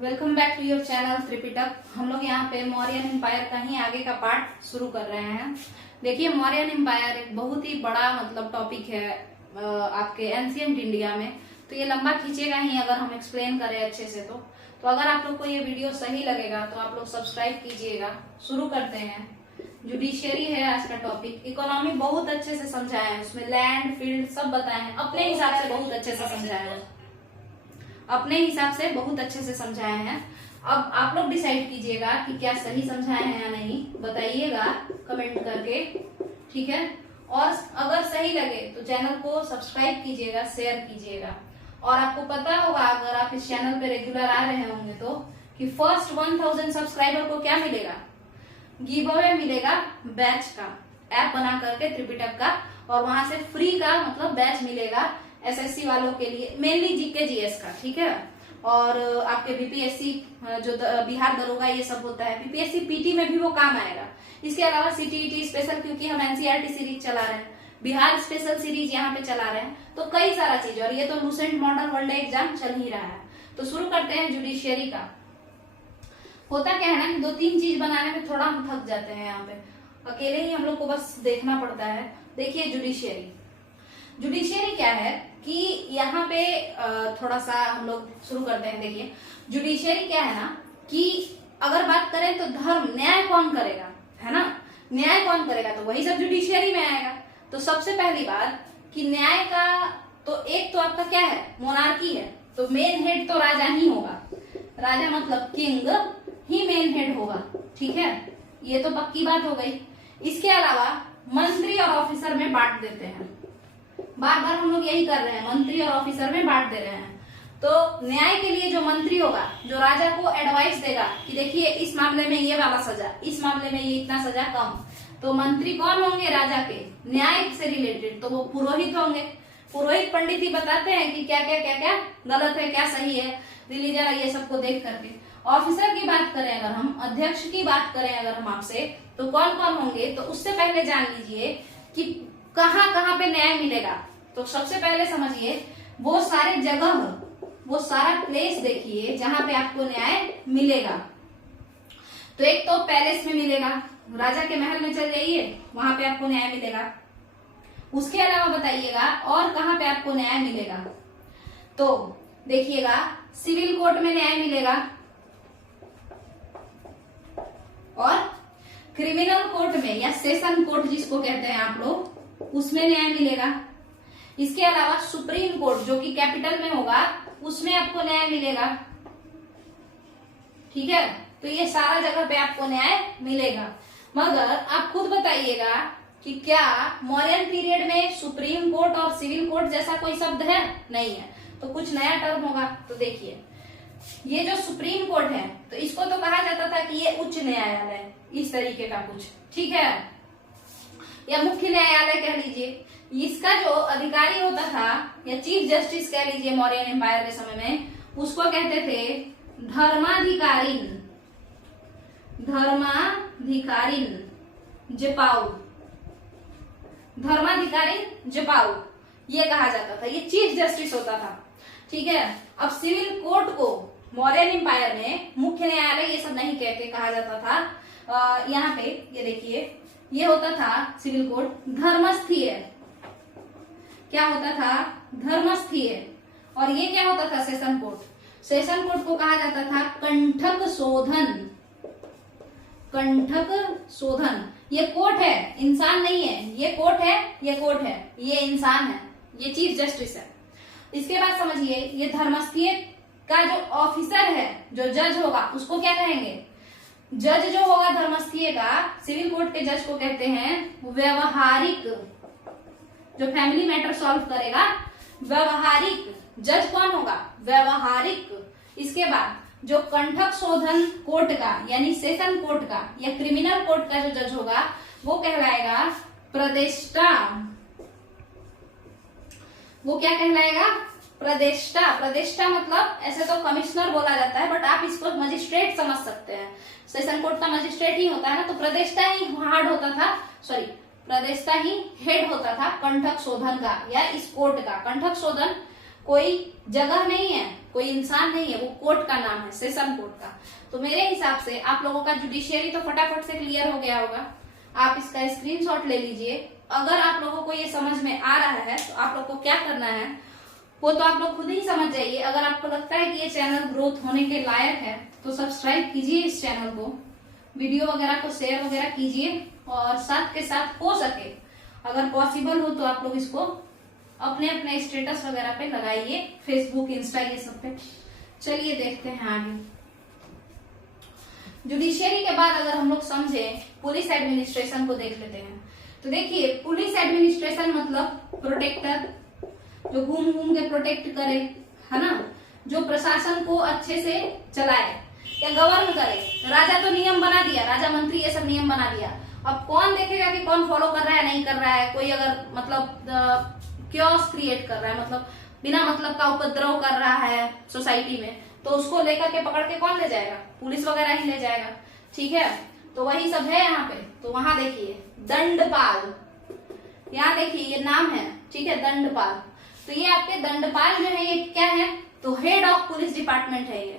Welcome back to your channel Tripitak. हम लोग यहाँ पे मौर्यन एम्पायर का ही आगे का पार्ट शुरू कर रहे हैं। देखिए, मौर्यन एम्पायर एक बहुत ही बड़ा टॉपिक है आपके एंशिएंट इंडिया में। तो ये लंबा खींचेगा ही अगर हम एक्सप्लेन करें अच्छे से। तो अगर आप लोग को ये वीडियो सही लगेगा तो आप लोग सब्सक्राइब कीजिएगा। शुरू करते हैं। जुडिशियरी है आज का टॉपिक। इकोनॉमी बहुत अच्छे से समझाया है, उसमें लैंड फील्ड सब बताए हैं, अपने हिसाब से बहुत अच्छे से समझाया है, अपने हिसाब से बहुत अच्छे से समझाए हैं। अब आप लोग डिसाइड कीजिएगा कि क्या सही समझाए हैं या नहीं, बताइएगा कमेंट करके, ठीक है। और अगर सही लगे तो चैनल को सब्सक्राइब कीजिएगा, शेयर कीजिएगा। और आपको पता होगा अगर आप इस चैनल पे रेगुलर आ रहे होंगे तो कि फर्स्ट 1000 सब्सक्राइबर को क्या मिलेगा, गिव अवे मिलेगा, बैच का ऐप बना करके त्रिपिटक का, और वहां से फ्री का बैच मिलेगा एसएससी वालों के लिए, मेनली जीके जीएस का, ठीक है। और आपके बीपीएससी जो बिहार दरोगा ये सब होता है, बीपीएससी पीटी में भी वो काम आएगा। इसके अलावा सीटीईटी स्पेशल, क्योंकि हम एनसीईआरटी सीरीज चला रहे हैं, बिहार स्पेशल सीरीज यहाँ पे चला रहे हैं, तो कई सारा चीज। और ये तो लूसेंट मॉडल वर्ल्ड एग्जाम चल ही रहा है। तो शुरू करते हैं जुडिशियरी का। होता क्या है ना कि 2-3 चीज बनाने में थोड़ा हम थक जाते हैं, यहाँ पे अकेले ही हम लोग को बस देखना पड़ता है। देखिए जुडिशियरी, जुडिशियरी क्या है कि यहाँ पे थोड़ा सा हम लोग शुरू करते हैं। देखिए जुडिशियरी क्या है ना कि अगर बात करें तो धर्म न्याय कौन करेगा, है ना, न्याय कौन करेगा, तो वही सब जुडिशियरी में आएगा। तो सबसे पहली बात कि न्याय का तो एक तो आपका क्या है, मोनार्की है, तो मेन हेड तो राजा ही होगा। राजा मतलब किंग ही मेन हेड होगा, ठीक है, ये तो पक्की बात हो गई। इसके अलावा मंत्री और ऑफिसर में बांट देते हैं, बार बार हम लोग यही कर रहे हैं, मंत्री और ऑफिसर में बांट दे रहे हैं। तो न्याय के लिए जो मंत्री होगा, जो राजा को एडवाइस देगा कि देखिए इस मामले में ये वाला सजा, इस मामले में ये इतना सजा कम, तो मंत्री कौन होंगे, राजा के, न्याय से रिलेटेड, तो वो पुरोहित होंगे। पुरोहित पंडित ही बताते हैं कि क्या क्या क्या क्या गलत है, क्या सही है, रिलीजन ये सबको देख करके। ऑफिसर की बात करें अगर हम, अध्यक्ष की बात करें अगर हम आपसे, तो कौन कौन होंगे, तो उससे पहले जान लीजिए कि कहाँ कहाँ पे न्याय मिलेगा। तो सबसे पहले समझिए वो सारे जगह, वो सारा प्लेस देखिए जहां पे आपको न्याय मिलेगा। तो एक तो पैलेस में मिलेगा, राजा के महल में चल जाइए, वहां पे आपको न्याय मिलेगा। उसके अलावा बताइएगा और कहाँ पे आपको न्याय मिलेगा, तो देखिएगा सिविल कोर्ट में न्याय मिलेगा, और क्रिमिनल कोर्ट में या सेशन कोर्ट जिसको कहते हैं आप लोग, उसमें न्याय मिलेगा। इसके अलावा सुप्रीम कोर्ट जो कि कैपिटल में होगा, उसमें आपको न्याय मिलेगा, ठीक है। तो ये सारा जगह पे आपको न्याय मिलेगा। मगर आप खुद बताइएगा कि क्या मौर्यन पीरियड में सुप्रीम कोर्ट और सिविल कोर्ट जैसा कोई शब्द है, नहीं है, तो कुछ नया टर्म होगा। तो देखिए ये जो सुप्रीम कोर्ट है, तो इसको तो कहा जाता था कि ये उच्च न्यायालय, इस तरीके का कुछ, ठीक है, या मुख्य न्यायालय कह लीजिए। इसका जो अधिकारी होता था या चीफ जस्टिस कह लीजिए मौर्यन एम्पायर के समय में, उसको कहते थे धर्माधिकारीन, धर्माधिकारीन जपाऊ, धर्माधिकारीन जपाऊ ये कहा जाता था, ये चीफ जस्टिस होता था, ठीक है। अब सिविल कोर्ट को मौर्यन एम्पायर में मुख्य न्यायालय ये सब नहीं कहते, कहा जाता था यहाँ पे ये देखिए, ये होता था सिविल कोर्ट धर्मस्थीय, क्या होता था, धर्मस्थीय। और ये क्या होता था, सेशन कोर्ट। सेशन कोर्ट को कहा जाता था कंठक शोधन, कंठक शोधन। ये कोर्ट है, इंसान नहीं है, ये कोर्ट है, ये कोर्ट है, ये इंसान है, ये चीफ जस्टिस है। इसके बाद समझिए ये धर्मस्थीय का जो ऑफिसर है, जो जज होगा, उसको क्या कहेंगे, जज जो होगा धर्मस्थीय का, सिविल कोर्ट के जज को कहते हैं व्यवहारिक, जो फैमिली मैटर सॉल्व करेगा, व्यवहारिक जज कौन होगा, व्यवहारिक। इसके बाद जो कंठक शोधन कोर्ट का यानी सेशन कोर्ट का या क्रिमिनल कोर्ट का जो जज होगा, वो कहलाएगा प्रदेष्टा, वो क्या कहलाएगा, प्रदेष्टा। प्रदेष्टा मतलब ऐसे तो कमिश्नर बोला जाता है, बट आप इसको मजिस्ट्रेट समझ सकते हैं, सेशन कोर्ट का मजिस्ट्रेट ही होता है ना, तो प्रदेष्टा ही हार्ड होता था, सॉरी प्रदेष्टा ही हेड होता था कंठक शोधन का या इस कोर्ट का। कंठक शोधन कोई जगह नहीं है, कोई इंसान नहीं है, वो कोर्ट का नाम है, सेशन कोर्ट का। तो मेरे हिसाब से आप लोगों का जुडिशियरी तो फटाफट से क्लियर हो गया होगा। आप इसका स्क्रीनशॉट ले लीजिए। अगर आप लोगों को ये समझ में आ रहा है तो आप लोग को क्या करना है वो तो आप लोग खुद ही समझ जाइए। अगर आपको लगता है कि ये चैनल ग्रोथ होने के लायक है तो सब्सक्राइब कीजिए इस चैनल को, वीडियो वगैरह को शेयर वगैरह कीजिए, और साथ के साथ हो सके अगर पॉसिबल हो तो आप लोग इसको अपने अपने स्टेटस वगैरह पे लगाइए, फेसबुक, इंस्टा, ये सब पे। चलिए देखते हैं आगे। जुडिशियरी के बाद अगर हम लोग समझे पुलिस एडमिनिस्ट्रेशन को देख लेते हैं। तो देखिए, पुलिस एडमिनिस्ट्रेशन मतलब प्रोटेक्टर, जो घूम घूम के प्रोटेक्ट करे, है ना, जो प्रशासन को अच्छे से चलाए या गवर्न करे। राजा तो नियम बना दिया, राजा मंत्री ये सब नियम बना दिया, अब कौन देखेगा कि कौन फॉलो कर रहा है नहीं कर रहा है। कोई अगर मतलब क्योस क्रिएट कर रहा है, मतलब बिना मतलब का उपद्रव कर रहा है सोसाइटी में, तो उसको लेकर के पकड़ के कौन ले जाएगा? पुलिस वगैरह ही ले जाएगा। ठीक है, तो वही सब है यहाँ पे। तो वहां देखिए दंडपाल, यहाँ देखिए ये नाम है, ठीक है, दंडपाल। तो ये आपके दंडपाल जो है ये क्या है? तो हेड ऑफ पुलिस डिपार्टमेंट है ये।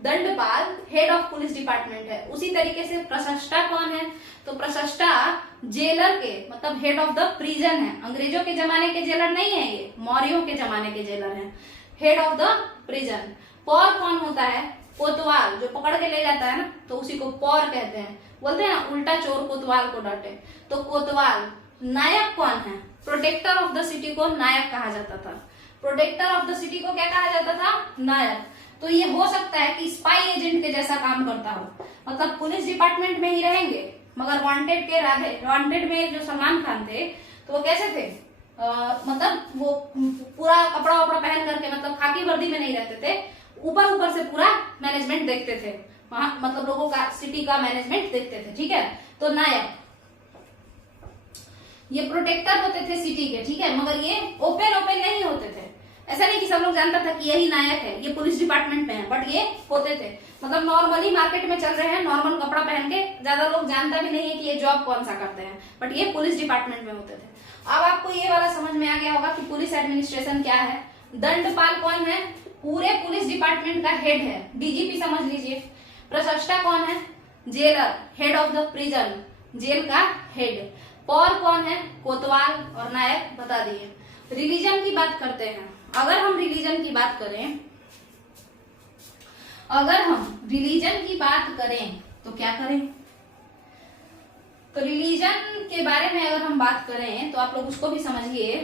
दंडपाल हेड ऑफ पुलिस डिपार्टमेंट है। उसी तरीके से प्रशस्ता कौन है? तो प्रशस्ता जेलर के मतलब हेड ऑफ द प्रिजन है। अंग्रेजों के जमाने के जेलर नहीं है ये, मौर्यों के जमाने के जेलर हैं, हेड ऑफ द प्रिजन। पौर कौन होता है? कोतवाल, जो पकड़ के ले जाता है ना, तो उसी को पौर कहते हैं। बोलते हैं ना, उल्टा चोर कोतवाल को डांटे, तो कोतवाल। नायक कौन है? प्रोटेक्टर ऑफ द सिटी को नायक कहा जाता था। प्रोटेक्टर ऑफ द सिटी को क्या कहा जाता था? नायक। तो ये हो सकता है कि स्पाई एजेंट के जैसा काम करता हो, मतलब पुलिस डिपार्टमेंट में ही रहेंगे मगर वांटेड के राधे, वांटेड में जो सलमान खान थे तो वो कैसे थे? मतलब वो पूरा कपड़ा वपड़ा पहन करके, मतलब खाकी वर्दी में नहीं रहते थे, ऊपर ऊपर से पूरा मैनेजमेंट देखते थे वहां, मतलब लोगों का, सिटी का मैनेजमेंट देखते थे। ठीक है, तो नायक ये प्रोटेक्टर होते थे सिटी के, ठीक है, मगर ये ओपन नहीं होते थे। ऐसा नहीं कि सब लोग जानता था कि यही नायक है, ये पुलिस डिपार्टमेंट में है, बट ये होते थे मतलब नॉर्मली मार्केट में चल रहे हैं, नॉर्मल कपड़ा पहन के, ज्यादा लोग जानता भी नहीं है कि ये जॉब कौन सा करते हैं, बट ये पुलिस डिपार्टमेंट में होते थे। अब आपको ये वाला समझ में आ गया होगा कि पुलिस एडमिनिस्ट्रेशन क्या है। दंडपाल कौन है? पूरे पुलिस डिपार्टमेंट का हेड है, डीजीपी समझ लीजिए। प्रशस्ता कौन है? Jailer, head of the prison, jail का हेड। पौर कौन है? कोतवाल। और नायक बता दिए। रिलीजन की बात करते हैं। अगर हम रिलीजन की बात करें, अगर हम रिलीजन की बात करें तो क्या करें? तो रिलीजन के बारे में अगर हम बात करें तो आप लोग उसको भी समझिए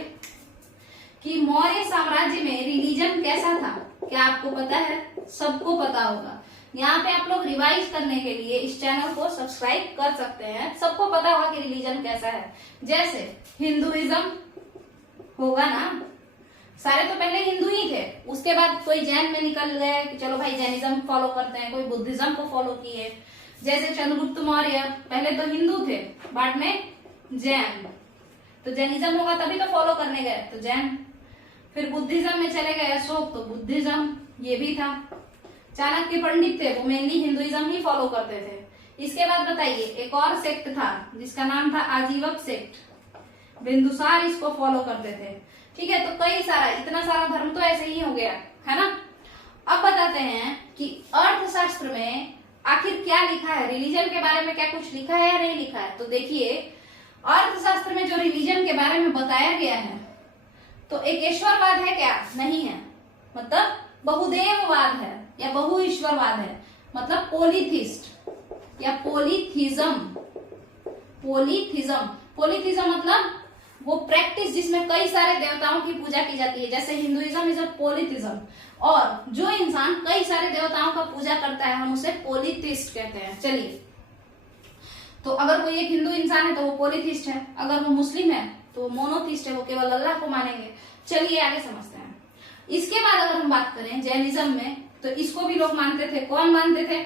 कि मौर्य साम्राज्य में रिलीजन कैसा था। क्या आपको पता है? सबको पता होगा। यहाँ पे आप लोग रिवाइज करने के लिए इस चैनल को सब्सक्राइब कर सकते हैं। सबको पता होगा कि रिलीजन कैसा है। जैसे हिंदुइज्म होगा ना, सारे तो पहले हिंदू ही थे, उसके बाद कोई जैन में निकल गए कि चलो भाई जैनिज्म फॉलो करते हैं, कोई बुद्धिज्म को फॉलो किए। जैसे चंद्रगुप्त मौर्य पहले तो हिंदू थे, बाद में जैन, तो जैनिज्म होगा तभी तो फॉलो करने गए, तो जैन। फिर बुद्धिज्म में चले गए अशोक, तो बुद्धिज्म ये भी था। चाणक्य पंडित थे, वो मेनली हिंदुइज्म ही फॉलो करते थे। इसके बाद बताइए, एक और सेक्ट था जिसका नाम था आजीवक सेक्ट, बिंदुसार इसको फॉलो करते थे। ठीक है, तो कई सारा, इतना सारा धर्म तो ऐसे ही हो गया है ना। अब बताते हैं कि अर्थशास्त्र में आखिर क्या लिखा है, रिलीजन के बारे में क्या कुछ लिखा है या नहीं लिखा है। तो देखिए, अर्थशास्त्र में जो रिलीजन के बारे में बताया गया है, तो एक ईश्वरवाद है क्या? नहीं है, मतलब बहुदेववाद है या बहु ईश्वरवाद है, मतलब पोलीथिस्ट या पोलीथिज्म। पोलीथिज्म मतलब वो प्रैक्टिस जिसमें कई सारे देवताओं की पूजा की जाती है। जैसे हिंदुइज्म इज अ पोलीथिज्म, और जो इंसान कई सारे देवताओं का पूजा करता है हम उसे पोलीथिस्ट कहते हैं। चलिए, तो अगर कोई एक हिंदू इंसान है तो वो पोलीथिस्ट है, अगर वो मुस्लिम है तो वो मोनोथिस्ट है, वो केवल अल्लाह को मानेंगे। चलिए आगे समझते हैं। इसके बाद अगर हम बात करें जैनिज्म में, तो इसको भी लोग मानते थे। कौन मानते थे?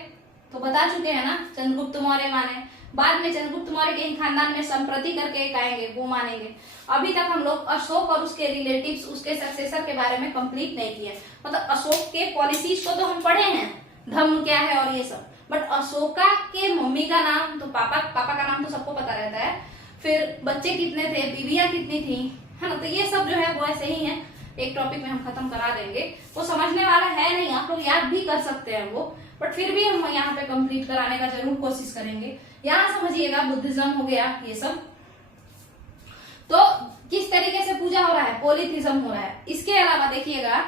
तो बता चुके हैं ना, चंद्रगुप्त मौर्य माने, बाद में चंद्रगुप्त मौर्य के ही खानदान में संप्रति करके एक आएंगे, वो मानेंगे। अभी तक हम लोग अशोक और उसके रिलेटिव्स, उसके सक्सेसर के बारे में कंप्लीट नहीं किए। मतलब अशोक के पॉलिसीज को तो हम पढ़े हैं, धर्म क्या है और ये सब, बट अशोका के मम्मी का नाम तो पापा का नाम तो सबको पता रहता है। फिर बच्चे कितने थे, बीवियां कितनी थी, है ना, तो ये सब जो है वो ऐसे ही है, एक टॉपिक में हम खत्म करा देंगे। वो समझने वाला है नहीं, आप लोग याद भी कर सकते हैं वो, बट फिर भी हम यहाँ पे कंप्लीट कराने का जरूर कोशिश करेंगे। यहाँ समझिएगा बुद्धिज्म हो गया ये सब, तो किस तरीके से पूजा हो रहा है, पॉलीथिज्म हो रहा है। इसके अलावा देखिएगा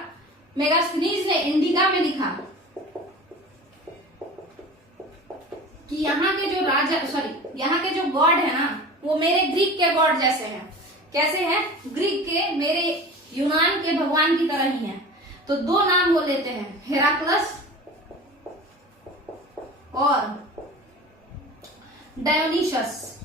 मेगास्थनीज ने इंडिका में लिखा कि यहाँ के जो राजा यहाँ के जो गॉड है ना वो मेरे ग्रीक के गॉड जैसे हैं। कैसे हैं? ग्रीक के, मेरे यूनान के भगवान की तरह ही हैं। तो दो नाम वो लेते हैं, हेराक्लस और डायोनिसस।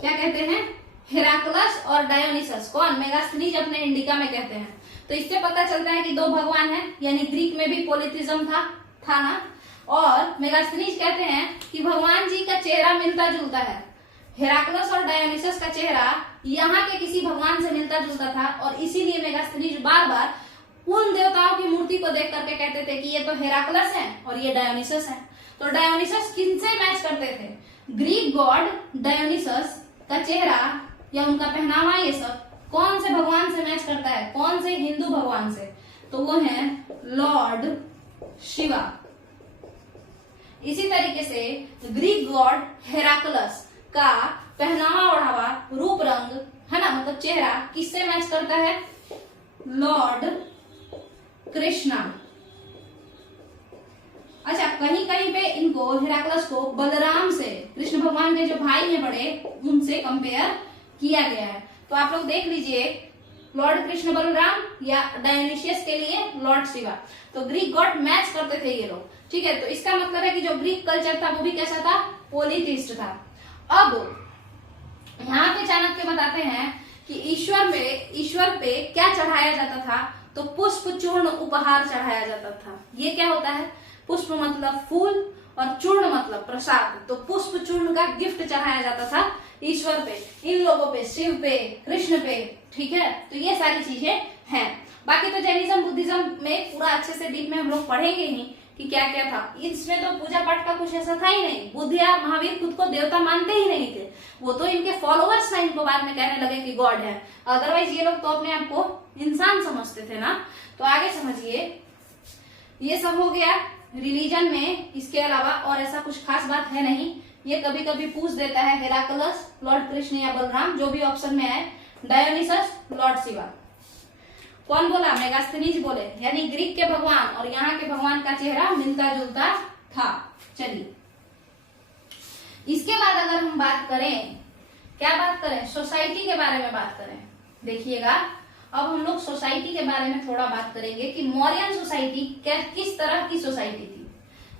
क्या कहते हैं? हेराक्लस और डायोनिसस। कौन? मेगास्थनीज अपने इंडिका में कहते हैं। तो इससे पता चलता है कि दो भगवान हैं, यानी ग्रीक में भी पॉलीथिज्म था ना। और मेगास्थनीज कहते हैं कि भगवान जी का चेहरा मिलता जुलता है। हेराक्लस और डायोनिसस का चेहरा यहाँ के किसी भगवान से मिलता जुलता था, और इसीलिए मेगास्थनीज बार बार उन देवताओं की मूर्ति को देख करके कहते थे कि ये तो हेराक्लस है और ये डायोनिसस है। तो डायोनिसस किनसे मैच करते थे? ग्रीक गॉड डायोनिसस का चेहरा या उनका पहनावा ये सब कौन से भगवान से मैच करता है? कौन से हिंदू भगवान से? तो वो है लॉर्ड शिवा। इसी तरीके से ग्रीक गॉड हेराक्लस का पहनावा ओढ़ावा, रूप रंग है ना, मतलब चेहरा किससे मैच करता है? लॉर्ड कृष्णा। अच्छा, कहीं कहीं पे इनको, हेराक्लस को बलराम से, कृष्ण भगवान के जो भाई हैं बड़े, उनसे कंपेयर किया गया है। तो आप लोग देख लीजिए, लॉर्ड कृष्ण बलराम या डायोनिशियस के लिए लॉर्ड शिवा। तो ग्रीक गॉड मैच करते थे ये लोग, ठीक है। तो इसका मतलब है कि जो ग्रीक कल्चर था वो भी कैसा था? पॉलीथिस्ट था। अब यहाँ पे चाणक्य बताते हैं कि ईश्वर पे क्या चढ़ाया जाता था? तो पुष्प चूर्ण उपहार चढ़ाया जाता था। ये क्या होता है? पुष्प मतलब फूल और चूर्ण मतलब प्रसाद। तो पुष्प चूर्ण का गिफ्ट चढ़ाया जाता था ईश्वर पे, इन लोगों पे, शिव पे, कृष्ण पे, ठीक है। तो ये सारी चीजें हैं। बाकी तो जैनिज्म बुद्धिज्म में पूरा अच्छे से डीप में हम लोग पढ़ेंगे ही कि क्या क्या था। इसमें तो पूजा पाठ का कुछ ऐसा था ही नहीं। बुद्ध या महावीर खुद को देवता मानते ही नहीं थे, वो तो इनके फॉलोअर्स ना इनको बाद में कहने लगे कि गॉड है। अदरवाइज ये लोग तो अपने आप को इंसान समझते थे ना। तो आगे समझिए, ये सब हो गया रिलीजन में। इसके अलावा और ऐसा कुछ खास बात है नहीं। ये कभी कभी पूछ देता है, हेराक्लस लॉर्ड कृष्ण या बलराम, जो भी ऑप्शन में है। Dionysus Lord Shiva. कौन बोला? मेगास्थनीज बोले, यानी ग्रीक के भगवान और यहाँ के भगवान का चेहरा मिलता जुलता था। चलिए, इसके बाद अगर हम बात करें, क्या बात करें? सोसाइटी के बारे में बात करें। देखिएगा, अब हम लोग सोसाइटी के बारे में थोड़ा बात करेंगे कि मौर्यन सोसाइटी किस तरह की सोसाइटी थी।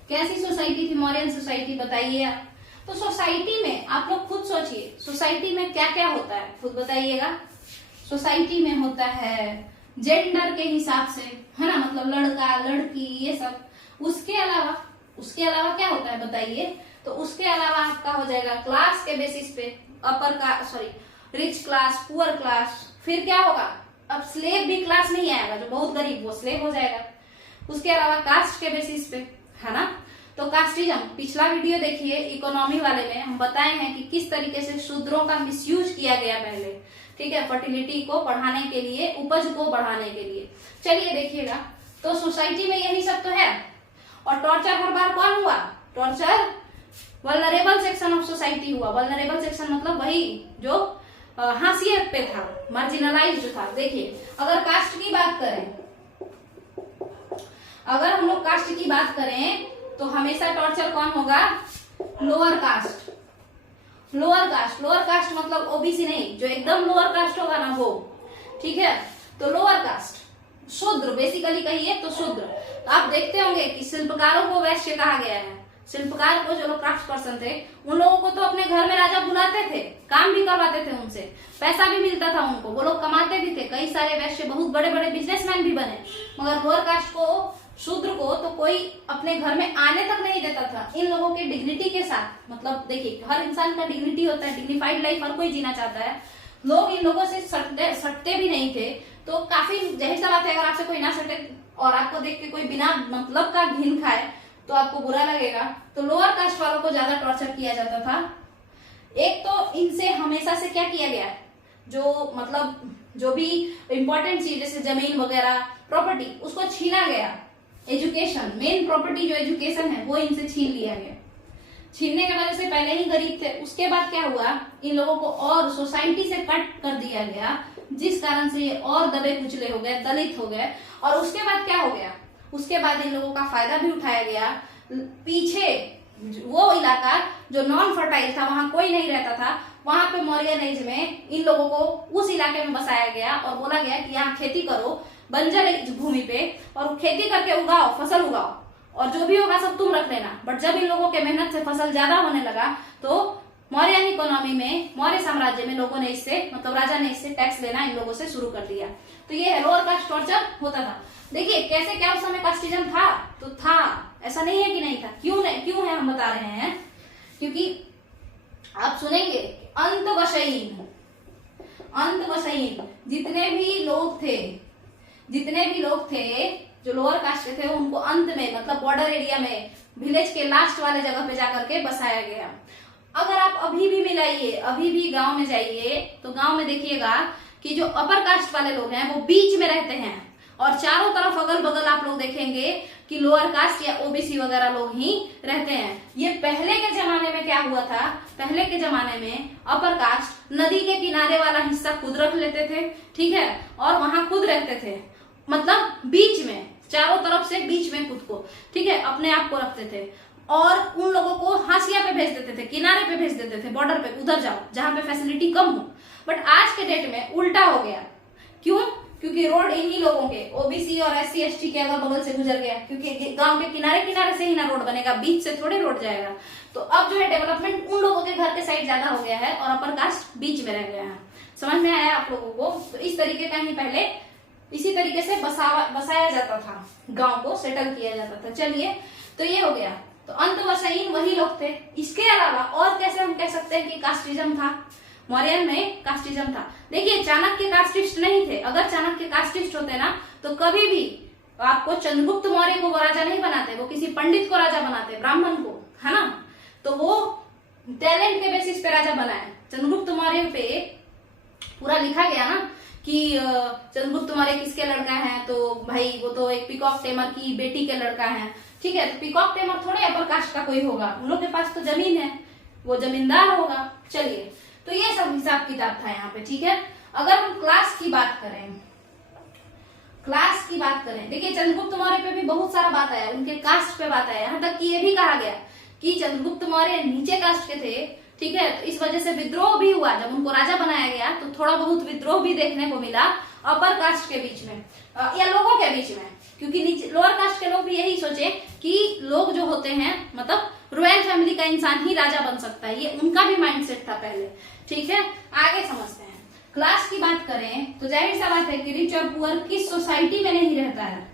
कैसी सोसाइटी थी मौर्यन सोसाइटी, बताइए आप। तो सोसाइटी में आप लोग खुद सोचिए, सोसाइटी में क्या क्या होता है, खुद बताइएगा। सोसाइटी में होता है जेंडर के हिसाब से, है ना, मतलब लड़का लड़की ये सब। उसके अलावा क्या होता है बताइए? तो उसके अलावा आपका हो जाएगा क्लास के बेसिस पे, रिच क्लास, पुअर क्लास। फिर क्या होगा? अब स्लेव भी क्लास नहीं आएगा, जो बहुत गरीब वो स्लेव हो जाएगा। उसके अलावा कास्ट के बेसिस पे, है ना। तो कास्टिज्म, पिछला वीडियो देखिए इकोनॉमी वाले में हम बताए हैं कि किस तरीके से शूद्रों का मिसयूज किया गया पहले, ठीक है, फर्टिलिटी को बढ़ाने के लिए, उपज को बढ़ाने के लिए। चलिए देखिएगा, तो सोसाइटी में यही सब तो है। और टॉर्चर हर बार कौन हुआ? Torture vulnerable section of society हुआ। वल्नरेबल सेक्शन मतलब वही जो हाशियत पे था, मार्जिनलाइज्ड था। देखिए, अगर कास्ट की बात करें, अगर हम लोग कास्ट की बात करें तो हमेशा टॉर्चर कौन होगा? Lower caste. लोअर कास्ट मतलब ओबीसी नहीं, जो एकदम लोअर कास्ट होगा ना वो, ठीक है। तो लोअर कास्ट, शूद्र बेसिकली कहिए तो शूद्र। तो आप देखते होंगे कि शिल्पकारों को वैश्य कहा गया है। शिल्पकार को, जो लोग क्राफ्ट पर्सन थे, उन लोगों को तो अपने घर में राजा बुलाते थे, काम भी करवाते थे उनसे, पैसा भी मिलता था उनको, वो लोग कमाते भी थे। कई सारे वैश्य बहुत बड़े बड़े बिजनेसमैन भी बने। मगर लोअर कास्ट को, शूद्र को तो कोई अपने घर में आने तक नहीं देता था। इन लोगों के डिग्निटी के साथ, मतलब देखिए, हर इंसान का डिग्निटी होता है, डिग्निफाइड लाइफ हर कोई जीना चाहता है। लोग इन लोगों से सटते भी नहीं थे। तो काफी जाहिर सा बात है, अगर आपसे कोई ना सटे और आपको देख के कोई बिना मतलब का घिन खाए तो आपको बुरा लगेगा। तो लोअर कास्ट वालों को ज्यादा टॉर्चर किया जाता था। एक तो इनसे हमेशा से क्या किया गया, जो मतलब जो भी इंपॉर्टेंट चीज जैसे जमीन वगैरह प्रॉपर्टी उसको छीना गया। एजुकेशन, मेन प्रॉपर्टी जो एजुकेशन है वो इनसे छीन लिया गया। छीनने की वजह से पहले ही गरीब थे, उसके बाद क्या हुआ, इन लोगों को और सोसाइटी से कट कर दिया गया, जिस कारण से ये और दबे कुचले हो गए, दलित हो गए। और उसके बाद क्या हो गया, उसके बाद इन लोगों का फायदा भी उठाया गया। पीछे वो इलाका जो नॉन फर्टाइल था, वहां कोई नहीं रहता था, वहां पे मौर्यन एज में इन लोगों को उस इलाके में बसाया गया और बोला गया कि यहाँ खेती करो बंजर भूमि पे, और खेती करके उगाओ, फसल उगाओ, और जो भी होगा सब तुम रख लेना। बट जब इन लोगों के मेहनत से फसल ज्यादा होने लगा तो मौर्यन इकोनॉमी में, मौर्य साम्राज्य में लोगों ने इससे, मतलब राजा ने इससे टैक्स लेना इन लोगों से शुरू कर दिया। तो ये लोअर कास्ट टॉर्चर होता था। देखिए कैसे, क्या उस समय कास्टिज्म था, तो था, ऐसा नहीं है कि नहीं था। क्यों नहीं, क्यों है हम बता रहे हैं, क्योंकि आप सुनेंगे अंतवशहीन जितने भी लोग थे जो लोअर कास्ट के थे, उनको अंत में, मतलब बॉर्डर एरिया में, विलेज के लास्ट वाले जगह पे जाकर के बसाया गया। अगर आप अभी भी मिलाइए, अभी भी गांव में जाइए तो गांव में देखिएगा कि जो अपर कास्ट वाले लोग हैं वो बीच में रहते हैं, और चारों तरफ अगल बगल आप लोग देखेंगे कि लोअर कास्ट या ओबीसी वगैरह लोग ही रहते हैं। ये पहले के जमाने में क्या हुआ था, पहले के जमाने में अपर कास्ट नदी के किनारे वाला हिस्सा खुद रख लेते थे, ठीक है, और वहां खुद रहते थे, मतलब बीच में, चारों तरफ से बीच में खुद को, ठीक है, अपने आप को रखते थे, और उन लोगों को हाशिया पे भेज देते थे, किनारे पे भेज देते थे, बॉर्डर पे, उधर जाओ जहां पे फैसिलिटी कम हो। बट आज के डेट में उल्टा हो गया। क्यों? क्योंकि रोड इन्हीं लोगों के, ओबीसी और एससी एसटी के अगल बगल से गुजर गया, क्योंकि गांव के किनारे किनारे से ही ना रोड बनेगा, बीच से थोड़े रोड जाएगा। तो अब जो है डेवलपमेंट उन लोगों के घर के साइड ज्यादा हो गया है और अपर कास्ट बीच में रह गया है। समझ में आया आप लोगों को? तो इस तरीके का ही पहले इसी तरीके से बसाया जाता था, गांव को सेटल किया जाता था। चलिए, तो ये हो गया। तो अंतवशहीन वही लोग थे। इसके अलावा और कैसे हम कह सकते हैं कि कास्टिज्म था, मौर्यन में कास्टिज्म था। देखिए चाणक्य कास्टिस्ट नहीं थे। अगर चाणक्य कास्टिस्ट होते ना तो कभी भी आपको चंद्रगुप्त मौर्य को राजा नहीं बनाते, वो किसी पंडित को राजा बनाते, ब्राह्मण को, है ना। तो वो टैलेंट के बेसिस पे राजा बनाए। चंद्रगुप्त मौर्य पे पूरा लिखा गया ना कि चंद्रगुप्त मौर्य किसके लड़का है, तो भाई वो तो एक पीकॉक टेमर की बेटी के लड़का है, ठीक है। तो पीकॉक टेमर थोड़े अपर कास्ट का कोई होगा, उन लोग के पास तो जमीन है, वो जमींदार होगा। चलिए, तो ये सब हिसाब किताब था यहाँ पे, ठीक है। अगर हम क्लास की बात करें, देखिए चंद्रगुप्त मौर्य पे भी बहुत सारा बात आया, उनके कास्ट पे बात आया, यहाँ तक कि ये भी कहा गया कि चंद्रगुप्त मौर्य नीचे कास्ट के थे, ठीक है। तो इस वजह से विद्रोह भी हुआ, जब उनको राजा बनाया गया तो थोड़ा बहुत विद्रोह भी देखने को मिला अपर कास्ट के बीच में या लोगों के बीच में, क्योंकि नीचे लोअर कास्ट के लोग भी यही सोचे कि लोग जो होते हैं, मतलब रॉयल फैमिली का इंसान ही राजा बन सकता है, ये उनका भी माइंडसेट था पहले, ठीक है। आगे समझते हैं। क्लास की बात करें तो जाहिर सा बात है कि रिच और पुअर किस सोसाइटी में नहीं रहता है।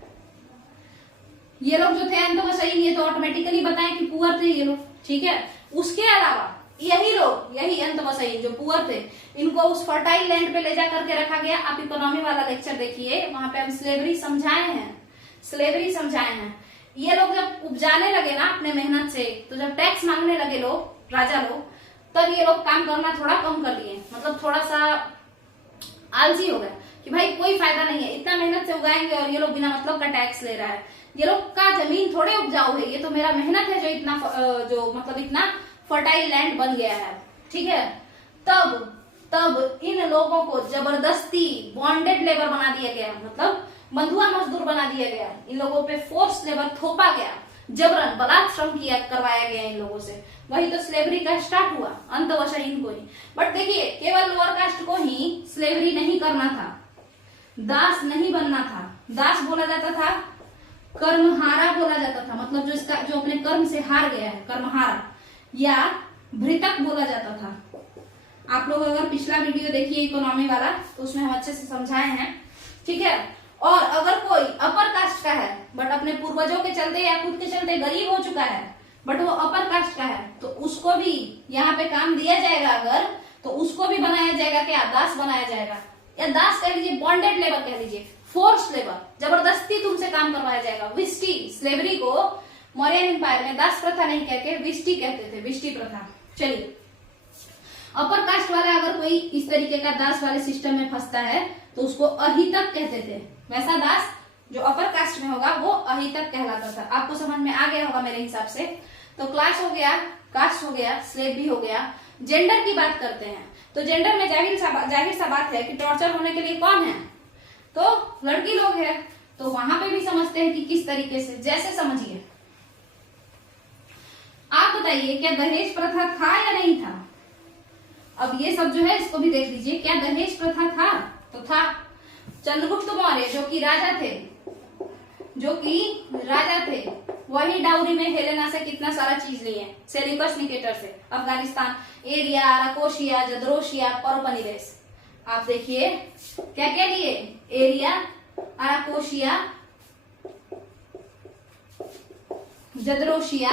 ये लोग जो थे अंतवशहीन, ये तो ऑटोमेटिकली बताएं कि पुअर थे ये लोग, ठीक है। उसके अलावा यही लोग, यही अंतवशहीन जो पुअर थे, इनको उस फर्टाइल लैंड पे ले जा करके रखा गया। आप इकोनॉमी वाला लेक्चर देखिए, वहां पे हम स्लेवरी समझाए हैं। ये लोग जब उपजाने लगे ना अपने मेहनत से, तो जब टैक्स मांगने लगे लोग, राजा लोग, तब ये लोग काम करना थोड़ा कम कर लिए, मतलब थोड़ा सा आलसी हो गए कि भाई कोई फायदा नहीं है, इतना मेहनत से उगाएंगे और ये लोग बिना मतलब का टैक्स ले रहा है, ये लोग का जमीन थोड़े उपजाऊ है, ये तो मेरा मेहनत है जो मतलब इतना फर्टाइल लैंड बन गया है, ठीक है। तब इन लोगों को जबरदस्ती बॉन्डेड लेबर बना दिया गया, मतलब बंधुआ मजदूर बना दिया गया। इन लोगों पे फोर्स लेबर थोपा गया, जबरन बलात् श्रम करवाया गया इन लोगों से। वही तो स्लेवरी का स्टार्ट हुआ, अंतवशहीन को ही। बट देखिए, केवल लोअर कास्ट को ही स्लेवरी नहीं करना था, दास नहीं बनना था। दास बोला जाता था, कर्महारा बोला जाता था, मतलब जो अपने कर्म से हार गया है, कर्महारा, या भृतक बोला जाता था। आप लोग अगर पिछला वीडियो देखिए इकोनॉमी वाला, तो उसमें हम अच्छे से समझाए हैं, ठीक है। और अगर कोई अपर कास्ट का है बट अपने पूर्वजों के चलते या खुद के चलते गरीब हो चुका है, बट वो अपर कास्ट का है, तो उसको भी यहाँ पे काम दिया जाएगा अगर, तो उसको भी बनाया जाएगा क्या, दास बनाया जाएगा, या दास कह लीजिए, बॉन्डेड लेबर कह लीजिए, फोर्स लेबर, जबरदस्ती तुमसे काम करवाया जाएगा। विस्टी, स्लेवरी को मौर्यन एम्पायर में दास प्रथा नहीं कहके विस्टी कहते थे, विस्टी प्रथा। चलिए, अपर कास्ट वाला अगर कोई इस तरीके का दास वाले सिस्टम में फंसता है तो उसको अहितक कहते थे। वैसा दास जो अपर कास्ट में होगा वो अहितक कहलाता था। आपको समझ में आ गया होगा मेरे हिसाब से। तो क्लास हो गया, कास्ट हो गया, स्लेव भी हो गया। जेंडर की बात करते हैं तो जेंडर में जाहिर सा बात है कि टॉर्चर होने के लिए कौन है, तो लड़की लोग है। तो वहां पे भी समझते हैं कि किस तरीके से, जैसे समझिए आप बताइए क्या दहेज प्रथा था या नहीं था। अब ये सब जो है इसको भी देख लीजिए, क्या दहेज प्रथा था? तो था। चंद्रगुप्त मौर्य जो कि राजा थे, वही डाउरी में हेलेना से कितना सारा चीज लिए, सेल्यूकस निकेटर से, अफगानिस्तान, एरिया, अराकोशिया, जदरोशिया, पेलोपोनेस। आप देखिए क्या क्या लिए, एरिया, अराकोशिया, जदरोशिया,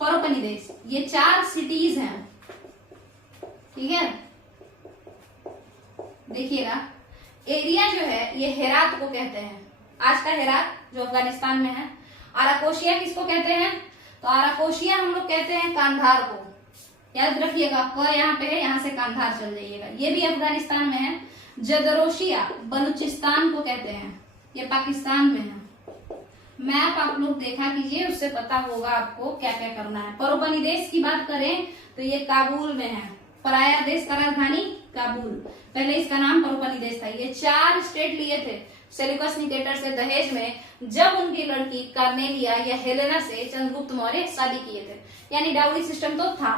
पेलोपोनेस, ये 4 सिटीज हैं। ठीक है, देखिएगा एरिया जो है ये हेरात को कहते हैं, आज का हेरात जो अफगानिस्तान में है। अराकोशिया किसको कहते हैं? तो अराकोशिया हम लोग कहते हैं कांधार को। याद रखिएगा, क यहाँ पे है, यहाँ से कांधार चल जाइएगा, ये भी अफगानिस्तान में है। जदरोशिया बलूचिस्तान को कहते हैं, ये पाकिस्तान में है। मैप आप लोग देखा कीजिए, उससे पता होगा आपको क्या क्या करना है। पेलोपोनेस की बात करें तो ये काबुल में है, पराया देश का राजधानी काबुल, पहले इसका नाम पेलोपोनेस था। ये 4 स्टेट लिए थे सेल्यूकस निकेटर से दहेज में, जब उनकी लड़की कार्नेलिया या हेलेना से चंद्रगुप्त मौर्य शादी किए थे। यानी डाउरी सिस्टम तो था,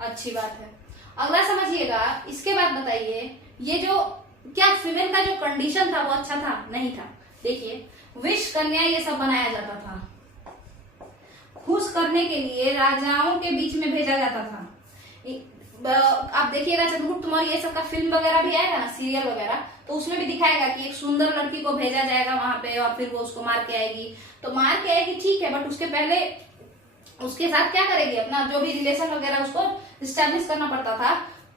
अच्छी बात है। अगला समझिएगा, इसके बाद बताइए ये जो क्या फीमेल का जो कंडीशन था वो अच्छा था? नहीं था। देखिए विष कन्या ये सब बनाया जाता था, खुश करने के लिए राजाओं के बीच में भेजा जाता था। आप देखिएगा चंद्रगुप्त मौर्य ये सब का फिल्म वगैरह भी आएगा ना, सीरियल वगैरह, तो उसमें भी दिखाएगा कि एक सुंदर लड़की को भेजा जाएगा वहां पे और फिर वो उसको मार के आएगी। तो मार के आएगी ठीक है, बट उसके पहले उसके साथ क्या करेगी, अपना जो भी रिलेशन वगैरह उसको स्टैब्लिश करना पड़ता था।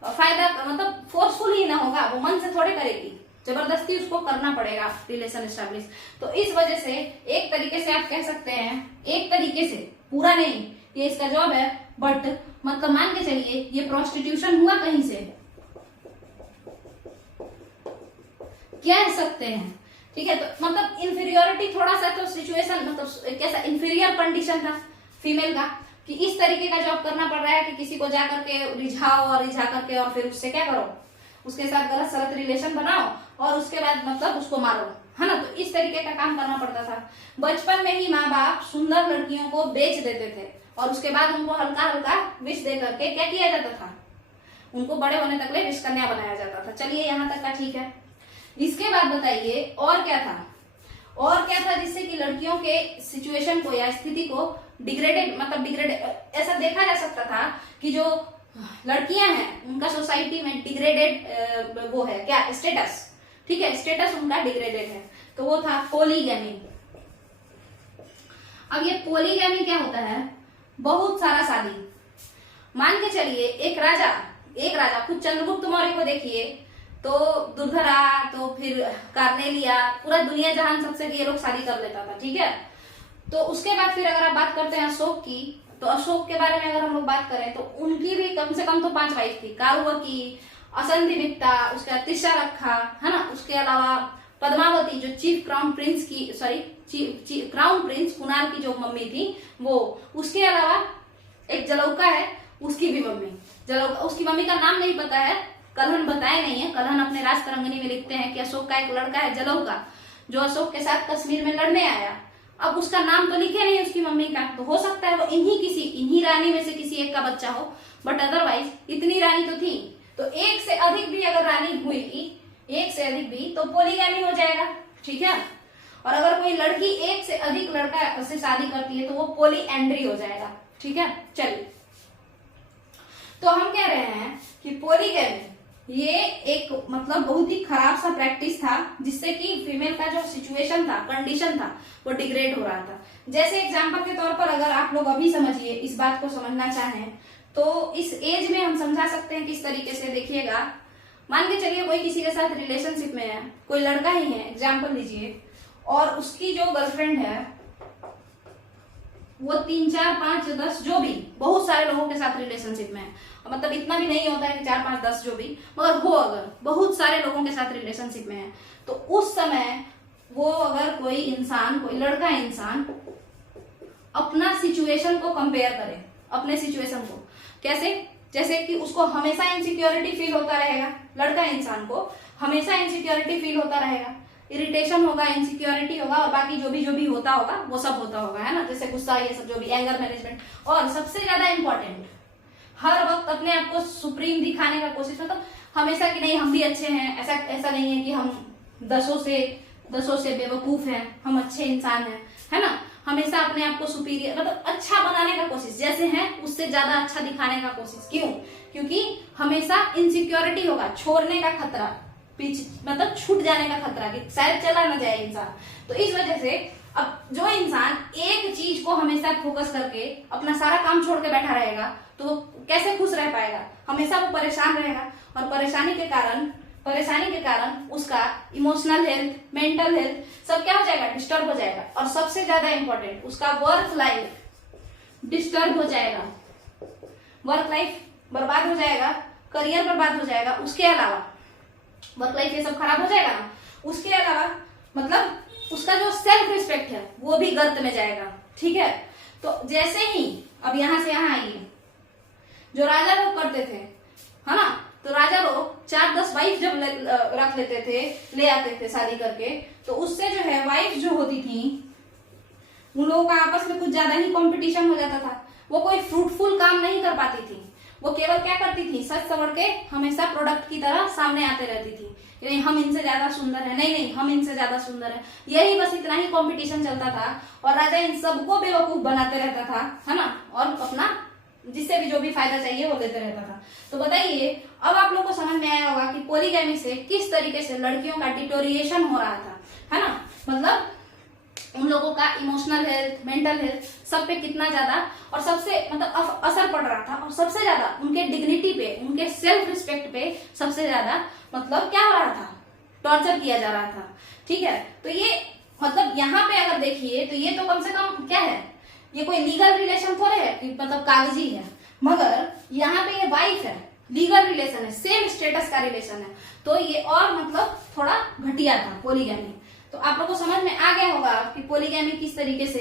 फायदा मतलब फोर्सफुल ही ना होगा, वो मन से थोड़े करेगी, जबरदस्ती उसको करना पड़ेगा रिलेशन स्टैब्लिश। तो इस वजह से एक तरीके से आप कह सकते हैं, एक तरीके से, पूरा नहीं, ये इसका जॉब है, बट मतलब मान के चलिए ये प्रोस्टिट्यूशन हुआ कहीं से, कह सकते हैं। ठीक है, तो मतलब इंफीरियोरिटी थोड़ा सा तो सिचुएशन, मतलब कैसा इंफीरियर कंडीशन था फीमेल का, कि इस तरीके का जॉब करना पड़ रहा है कि किसी को जा करके रिझाओ और रिझा करके और फिर उससे क्या करो, उसके साथ गलत सलत रिलेशन बनाओ और उसके बाद मतलब उसको मारो, है ना। तो इस तरीके का काम करना पड़ता था। बचपन में ही माँ बाप सुंदर लड़कियों को बेच देते थे और उसके बाद उनको हल्का हल्का विष दे करके क्या किया जाता था, उनको बड़े होने तक विष कन्या बनाया जाता था। चलिए यहाँ तक का ठीक है। इसके बाद बताइए और क्या था, और क्या था जिससे कि लड़कियों के सिचुएशन को या स्थिति को डिग्रेडेड, मतलब ऐसा देखा जा सकता था कि जो लड़कियां हैं उनका सोसाइटी में डिग्रेडेड वो है क्या, स्टेटस। ठीक है, स्टेटस उनका डिग्रेडेड है, तो वो था पोलीगैमी। अब ये पोलीगैमी क्या होता है, बहुत सारा शादी। मान के चलिए एक राजा खुद चंद्रगुप्त मौर्य को देखिए, तो दुर्धरा, तो फिर कार्नेलिया, पूरा दुनिया जहान सबसे ये लोग शादी कर लेता था। ठीक है, तो उसके बाद फिर अगर आप बात करते हैं अशोक की, तो अशोक के बारे में अगर हम लोग बात करें तो उनकी भी कम से कम तो 5 वाइफ थी। कारुवकी, असंधिमित्ता, उसके बाद तिशारक्षा, है ना। उसके अलावा पद्मावती जो चीफ क्राउन प्रिंस की, क्राउन प्रिंस कुणाल की जो मम्मी थी वो, उसके अलावा एक जलौका है, उसकी भी मम्मी जलौका, उसकी मम्मी का नाम नहीं पता है, कलहन बताए नहीं है। कलहन अपने राज तरंगिणी में लिखते हैं कि अशोक का एक लड़का है जलौका, जो अशोक के साथ कश्मीर में लड़ने आया। अब उसका नाम तो लिखे नहीं उसकी मम्मी का, तो हो सकता है वो इन्हीं रानी में से किसी एक का बच्चा हो, बट अदरवाइज इतनी रानी तो थी। तो एक से अधिक भी अगर रानी हुई, एक से अधिक भी, तो पोलीगैमी हो जाएगा। ठीक है, और अगर कोई लड़की एक से अधिक लड़का से शादी करती है तो वो पोलीएंड्री हो जाएगा। ठीक है, चलिए, तो हम कह रहे हैं कि पोलीगैमी ये एक मतलब बहुत ही खराब सा प्रैक्टिस था, जिससे कि फीमेल का जो सिचुएशन था, कंडीशन था, वो डिग्रेड हो रहा था। जैसे एग्जांपल के तौर पर अगर आप लोग अभी समझिए, इस बात को समझना चाहें तो इस एज में हम समझा सकते हैं किस तरीके से। देखिएगा, मान के चलिए कोई किसी के साथ रिलेशनशिप में है, कोई लड़का ही है, एग्जाम्पल लीजिए, और उसकी जो गर्लफ्रेंड है वो 3, 4, 5, 10 जो भी बहुत सारे लोगों के साथ रिलेशनशिप में है, मतलब इतना भी नहीं होता है कि 4, 5, 10 जो भी, मगर वो अगर बहुत सारे लोगों के साथ रिलेशनशिप में है तो उस समय वो अगर कोई इंसान, कोई लड़का इंसान अपना सिचुएशन को कंपेयर करे, अपने सिचुएशन को कैसे, जैसे कि उसको हमेशा इनसिक्योरिटी फील होता रहेगा, लड़का इंसान को हमेशा इनसिक्योरिटी फील होता रहेगा, इरिटेशन होगा, इनसिक्योरिटी होगा और बाकी जो भी होता होगा वो सब होता होगा, है ना, जैसे गुस्सा, ये सब जो भी, एंगर मैनेजमेंट, और सबसे ज्यादा इंपॉर्टेंट हर वक्त अपने आप को सुप्रीम दिखाने का कोशिश, मतलब हमेशा कि नहीं हम भी अच्छे हैं, ऐसा नहीं है कि हम दसों से बेवकूफ हैं, हम अच्छे इंसान हैं, है ना, हमेशा अपने आप को सुपीरियर, मतलब अच्छा बनाने का कोशिश, जैसे हैं उससे ज्यादा अच्छा दिखाने का कोशिश। क्यों? क्योंकि हमेशा इनसिक्योरिटी होगा, छोड़ने का खतरा, पीछे मतलब छूट जाने का खतरा कि शायद चला ना जाए इंसान। तो इस वजह से अब जो इंसान एक चीज को हमेशा फोकस करके अपना सारा काम छोड़ के बैठा रहेगा तो वो कैसे खुश रह पाएगा? हमेशा वो परेशान रहेगा और परेशानी के कारण उसका इमोशनल हेल्थ, मेंटल हेल्थ सब क्या हो जाएगा? डिस्टर्ब हो जाएगा। और सबसे ज्यादा इंपॉर्टेंट उसका वर्क लाइफ डिस्टर्ब हो जाएगा, वर्क लाइफ बर्बाद हो जाएगा, करियर बर्बाद हो जाएगा। उसके अलावा वर्क लाइफ ये सब खराब हो जाएगा ना, उसके अलावा मतलब उसका जो सेल्फ रिस्पेक्ट है वो भी गर्त में जाएगा। ठीक है, तो जैसे ही अब यहां से यहां आइए, जो राजा लोग करते थे, है ना, तो राजा लोग 4-10 वाइफ जब रख लेते थे, ले आते थे शादी करके, तो उससे जो है वाइफ जो होती थी उन लोगों का आपस में कुछ ज्यादा ही कंपटीशन हो जाता था। वो कोई फ्रूटफुल काम नहीं कर पाती थी, वो केवल क्या करती थी, सच सवर के हमेशा प्रोडक्ट की तरह सामने आते रहती थी, नहीं हम इनसे ज्यादा सुंदर है, नहीं हम इनसे ज्यादा सुंदर है, यही बस इतना ही कंपटीशन चलता था। और राजा इन सबको बेवकूफ बनाते रहता था, है ना, और अपना जिससे भी जो भी फायदा चाहिए वो देते रहता था। तो बताइए अब आप लोग को समझ में आया होगा कि पॉलीगैमी से किस तरीके से लड़कियों का डिटोरिएशन हो रहा था, है ना, मतलब उन लोगों का इमोशनल हेल्थ, मेंटल हेल्थ सब पे कितना ज्यादा और सबसे मतलब असर पड़ रहा था, और सबसे ज्यादा उनके डिग्निटी पे, उनके सेल्फ रिस्पेक्ट पे सबसे ज्यादा मतलब क्या हो रहा था, टॉर्चर किया जा रहा था। ठीक है, तो ये मतलब यहाँ पे अगर देखिए तो ये तो कम से कम क्या है, ये कोई लीगल रिलेशन थोड़े है कि मतलब कागजी है, मगर यहाँ पे ये वाइफ है, लीगल रिलेशन है, सेम स्टेटस का रिलेशन है, तो ये और मतलब थोड़ा घटिया था पॉलीगैमी। तो आप लोगों को समझ में आ गया होगा कि पॉलीगैमी किस तरीके से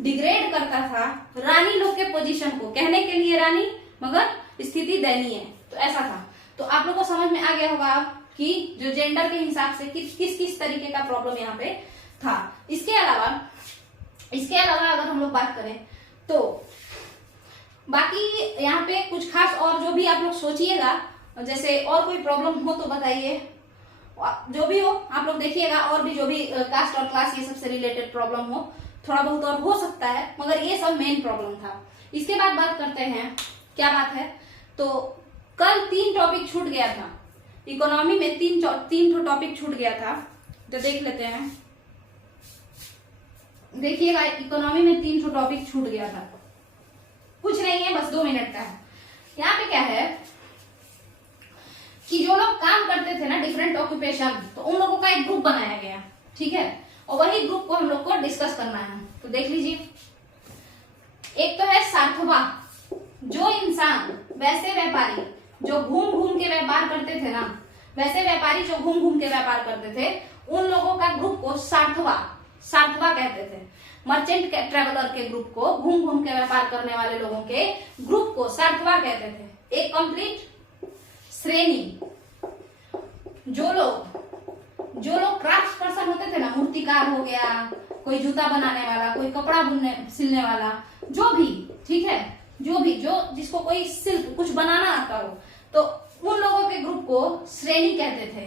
डिग्रेड करता था रानी लोग के पोजीशन को, कहने के लिए रानी मगर स्थिति दयनीय, तो ऐसा था। तो आप लोग को समझ में आ गया होगा कि जो जेंडर के हिसाब से किस तरीके का प्रॉब्लम यहाँ पे था। इसके अलावा अगर हम लोग बात करें तो बाकी यहाँ पे कुछ खास और जो भी आप लोग सोचिएगा, जैसे और कोई प्रॉब्लम हो तो बताइए, जो भी हो आप लोग देखिएगा, और भी जो भी कास्ट और क्लास ये सबसे रिलेटेड प्रॉब्लम हो, थोड़ा बहुत और हो सकता है, मगर ये सब मेन प्रॉब्लम था। इसके बाद बात करते हैं, क्या बात है, तो कल 3 टॉपिक छूट गया था, इकोनॉमी में 3 टॉपिक छूट गया था, तो देख लेते हैं। देखिएगा इकोनॉमी में 3 टॉपिक छूट गया था, कुछ नहीं है, बस 2 मिनट का है। यहाँ पे क्या है कि जो लोग काम करते थे ना डिफरेंट ऑक्यूपेशन, तो उन लोगों का एक ग्रुप बनाया गया, ठीक है, और वही ग्रुप को हम लोग को डिस्कस करना है। तो देख लीजिए, एक तो है सार्थवा, जो इंसान, वैसे व्यापारी जो घूम घूम के व्यापार करते थे ना, वैसे व्यापारी जो घूम घूम के व्यापार करते थे, उन लोगों का ग्रुप को सार्थवा कहते थे। मर्चेंट ट्रेवलर के ग्रुप को, घूम घूम के व्यापार करने वाले लोगों के ग्रुप को सार्थवा कहते थे। एक कंप्लीट श्रेणी, जो लोग क्राफ्ट पर्सन होते थे ना, मूर्तिकार हो गया, कोई जूता बनाने वाला, कोई कपड़ा सिलने वाला, जो भी, ठीक है, जो जिसको कोई शिल्प कुछ बनाना आता हो, तो उन लोगों के ग्रुप को श्रेणी कहते थे।